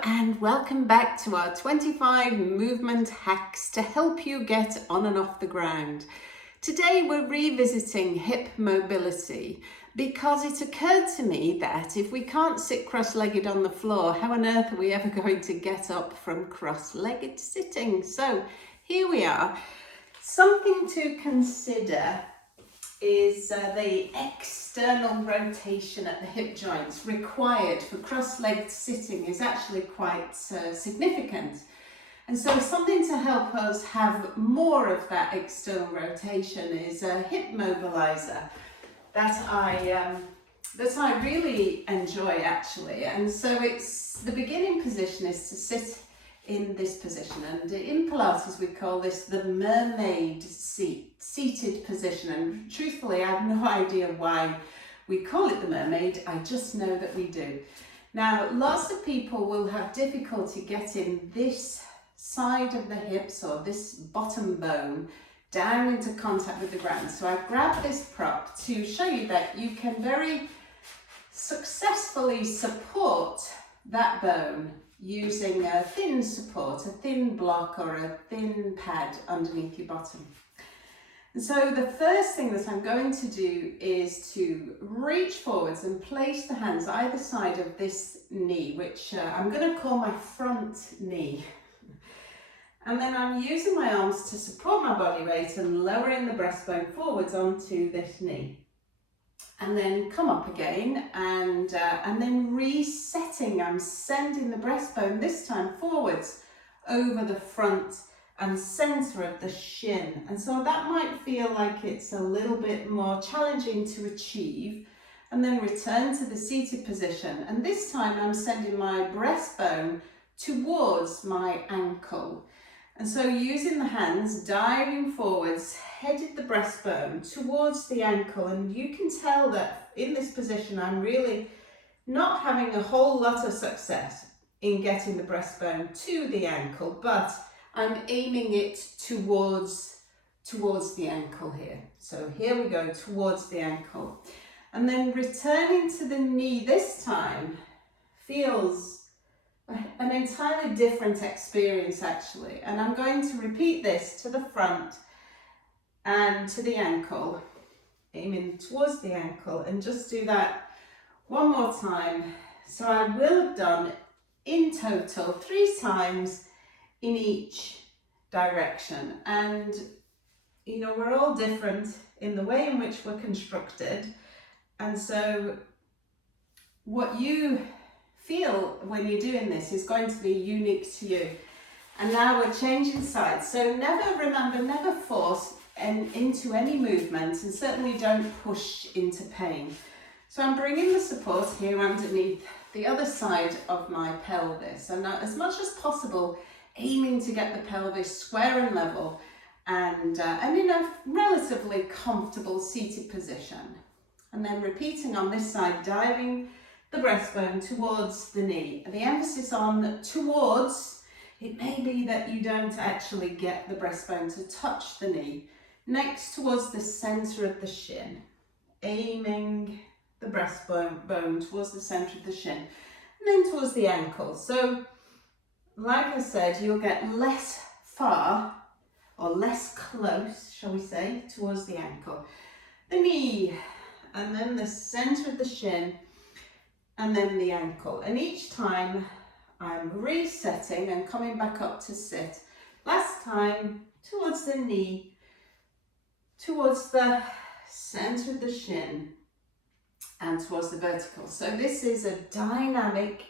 and welcome back to our 25 movement hacks to help you get on and off the ground. Today we're revisiting hip mobility because it occurred to me that if we can't sit cross-legged on the floor, how on earth are we ever going to get up from cross-legged sitting? So here we are. Something to consider is the external rotation at the hip joints required for cross-legged sitting is actually quite significant. And so something to help us have more of that external rotation is a hip mobilizer that I really enjoy actually. And so the beginning position is to sit in this position, and in Pilates we call this the Mermaid seated position, and truthfully I have no idea why we call it the Mermaid, I just know that we do. Now lots of people will have difficulty getting this side of the hips or this bottom bone down into contact with the ground, so I've grabbed this prop to show you that you can very successfully support that bone using a thin support, a thin block or a thin pad underneath your bottom. And so the first thing that I'm going to do is to reach forwards and place the hands either side of this knee, which I'm going to call my front knee. And then I'm using my arms to support my body weight and lowering the breastbone forwards onto this knee. And then come up again and then resetting. I'm sending the breastbone this time forwards over the front and center of the shin. And so that might feel like it's a little bit more challenging to achieve. And then return to the seated position. And this time I'm sending my breastbone towards my ankle. And so using the hands, diving forwards, headed the breastbone towards the ankle, and you can tell that in this position I'm really not having a whole lot of success in getting the breastbone to the ankle, but I'm aiming it towards the ankle here. So here we go, towards the ankle. And then returning to the knee this time feels an entirely different experience actually, and I'm going to repeat this to the front and to the ankle, aiming towards the ankle, and just do that one more time. So I will have done in total 3 times in each direction, and you know, we're all different in the way in which we're constructed, and so what you feel when you're doing this is going to be unique to you. And now we're changing sides, so never force into any movement, and certainly don't push into pain. So I'm bringing the support here underneath the other side of my pelvis, and as much as possible aiming to get the pelvis square and level and in a relatively comfortable seated position. And then repeating on this side, diving the breastbone towards the knee. And the emphasis on towards, it may be that you don't actually get the breastbone to touch the knee. Next, towards the center of the shin, aiming the breastbone towards the center of the shin, and then towards the ankle. So, like I said, you'll get less far, or less close, shall we say, towards the ankle. The knee, and then the center of the shin, and then the ankle. And each time I'm resetting and coming back up to sit. Last time towards the knee, towards the center of the shin, and towards the vertical. So this is a dynamic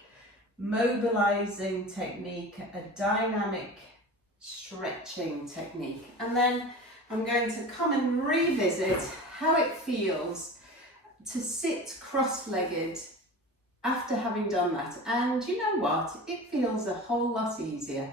mobilizing technique, a dynamic stretching technique. And then I'm going to come and revisit how it feels to sit cross-legged after having done that. And you know what? It feels a whole lot easier.